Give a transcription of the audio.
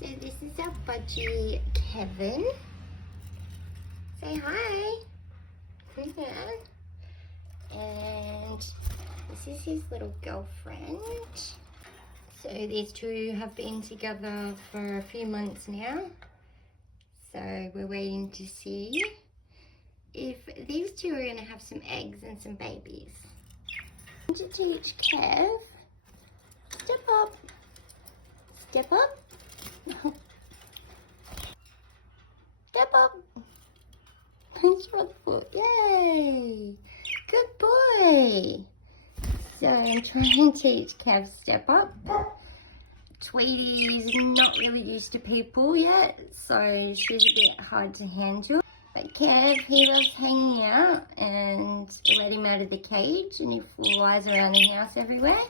So this is our budgie, Kevin. Say hi. Yeah. And this is his little girlfriend. So these two have been together for a few months now. So we're waiting to see if these two are going to have some eggs and some babies. To teach Kev, step up, step up, step up, punch front foot, yay, good boy. So I'm trying to teach Kev step up. Tweety's not really used to people yet, so she's a bit hard to handle. But Kev, he loves hanging out, and let him out of the cage and he flies around the house everywhere.